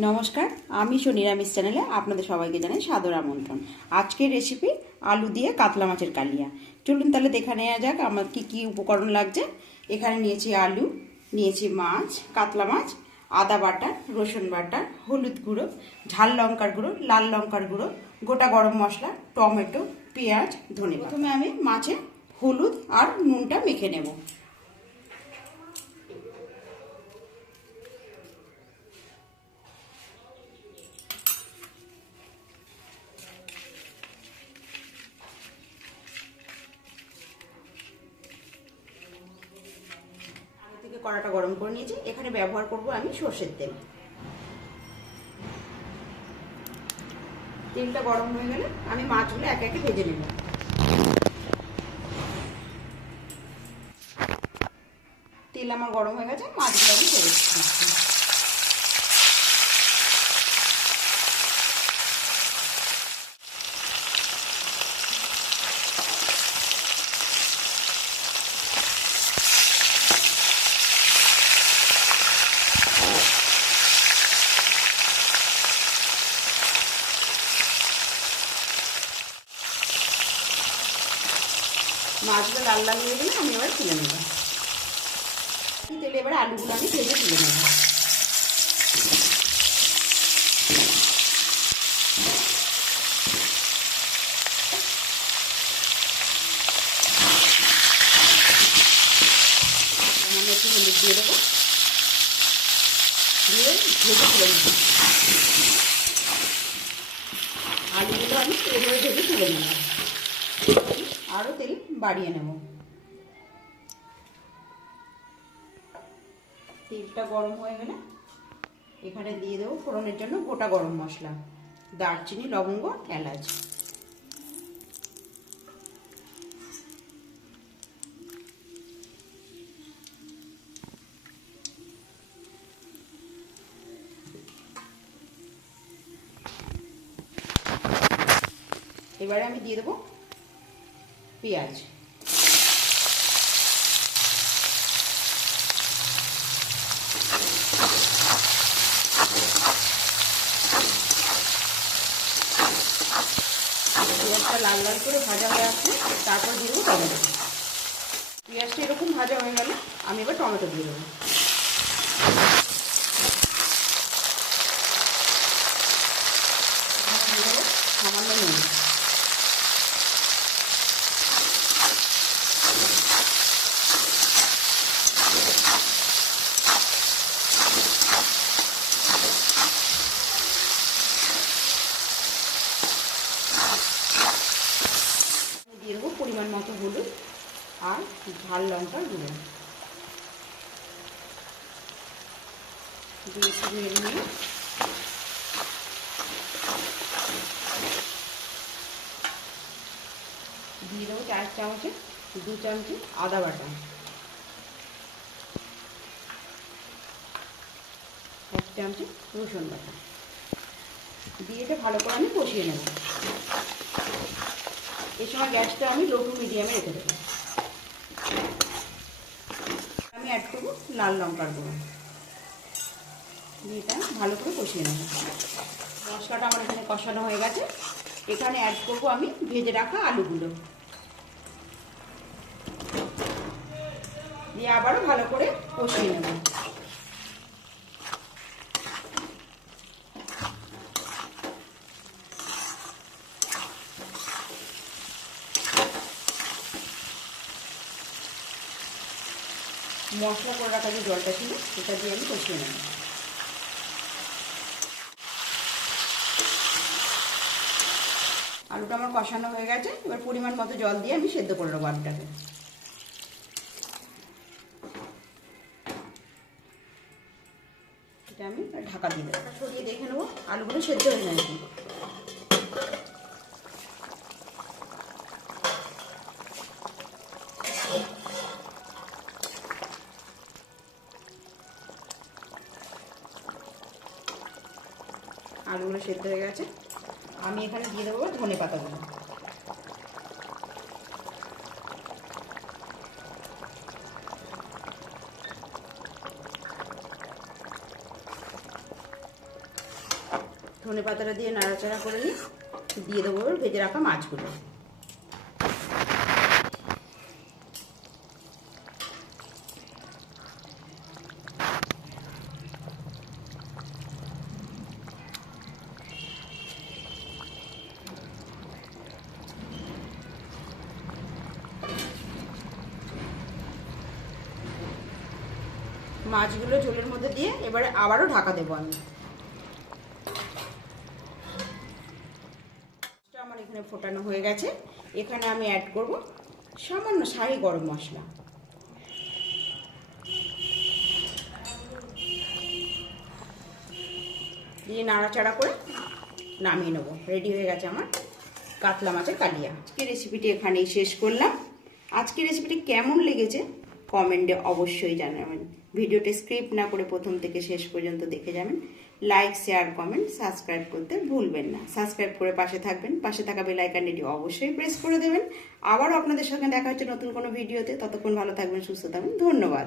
নমস্কার, আমি শো নিরামিষ চ্যানেলে আপনাদের সবাইকে জানাই সাদর আমন্ত্রণ। আজকের রেসিপি আলু দিয়ে কাতলা মাছের কালিয়া। চলুন তাহলে দেখে নেওয়া যাক আমার কি কি উপকরণ লাগছে। এখানে নিয়েছি আলু, নিয়েছি মাছ, কাতলা মাছ, আদা বাটা, রসুন বাটা, হলুদ গুঁড়ো, ঝাল লঙ্কার গুঁড়ো, লাল লঙ্কার গুঁড়ো, গোটা গরম মশলা, টমেটো, পেঁয়াজ, ধনে প্রথমে আমি মাছে হলুদ আর নুনটা মেখে নেব। কড়াটা গরম করে নিয়েছি। এখানে ব্যবহার করব আমি সর্ষের তেল। তেলটা গরম হয়ে গেলে আমি মাছগুলো একে একে ভেজে নেব। তেল আমার গরম হয়ে গেছে, মাছগুলো আমি ছেড়ে মাছগুলো লাল লাল হয়ে গেলে আমি এবার তুলে নেব। তেলে এবার আলুগুলো আমি ভেজে তুলে নেব। একটু দিয়ে দেবো। দিয়ে তুলে আলুগুলো আমি এভাবে ভেজে তুলে নেব। আরও তেল বাড়িয়ে নেব। তেলটা গরম হয়ে গেলে এখানে দিয়ে দেবো ফোড়নের জন্য গোটা গরম মশলা, দারচিনি, লবঙ্গ, এলাচ। এবারে আমি দিয়ে দেবো পেঁয়াজ। পেঁয়াজটা লাল লাল করে ভাজা হয়ে আসলে তারপর দিয়ে দেবো টমেটো। পেঁয়াজটা এরকম ভাজা হয়ে গেলে আমি এবার টমেটো দিয়ে দেবো সামান্য নুন দিয়ে দেবো পরিমাণ মতো হলুদ আর ঝাল লঙ্কার গুঁড়ো। দিয়ে নিয়ে। দিয়ে দেবো চার চামচে, দু চামচে আদা বাটা। এক চামচে রসুন বাটা। দিয়ে এটা ভালো করে আমি কষিয়ে নেব। এই সময় গ্যাসটা আমি লো টু মিডিয়ামে রেখে দেবো। আমি অ্যাড করব লাল লঙ্কার গুঁড়ো। দিয়ে এটা ভালো করে কষিয়ে নেব। মশলাটা আমার এখানে কষানো হয়ে গেছে। এখানে অ্যাড করব আমি ভেজে রাখা আলুগুলো। দিয়ে আবারও ভালো করে কষিয়ে নেব। মশলা করে রাখা যে জলটা ছিল, সেটা দিয়ে আমি কষিয়ে নেব। আলুটা আমার কষানো হয়ে গেছে। এবার পরিমাণ মতো জল দিয়ে আমি সেদ্ধ করে নেব আলুটাকে। এটা আমি ঢাকা দিয়ে দেবো। ছড়িয়ে দেখে নেব, আলুগুলো সেদ্ধ হয়ে যায় আলুগুলো সেদ্ধ হয়ে গেছে। আমি এখানে দিয়ে দেবো ধনে পাতাগুলো ধনে পাতাটা দিয়ে নাড়াচাড়া করে নিই দিয়ে দেবো ভেজে রাখা মাছগুলো। মাছগুলো ঝোলের মধ্যে দিয়ে এবারে আবারও ঢাকা দেবো আমি। আমার এখানে ফোটানো হয়ে গেছে। এখানে আমি অ্যাড করব সামান্য শাহি গরম মশলা। দিয়ে নাড়াচাড়া করে নামিয়ে নেব। রেডি হয়ে গেছে আমার কাতলা মাছের কালিয়া। আজকে রেসিপিটি এখানেই শেষ করলাম। আজকে রেসিপিটি কেমন লেগেছে? কমেন্টে অবশ্যই জানাবেন। ভিডিওটি স্ক্রিপ্ট না করে প্রথম থেকে শেষ পর্যন্ত দেখে যাবেন। লাইক শেয়ার কমেন্ট সাবস্ক্রাইব করতে ভুলবেন না। সাবস্ক্রাইব করে পাশে থাকবেন। পাশে থাকা বেল আইকনটি অবশ্যই প্রেস করে দেবেন। আবার আপনাদের সঙ্গে দেখা হচ্ছে নতুন কোনো ভিডিওতে। ততক্ষণ ভালো থাকবেন, সুস্থ থাকবেন। ধন্যবাদ।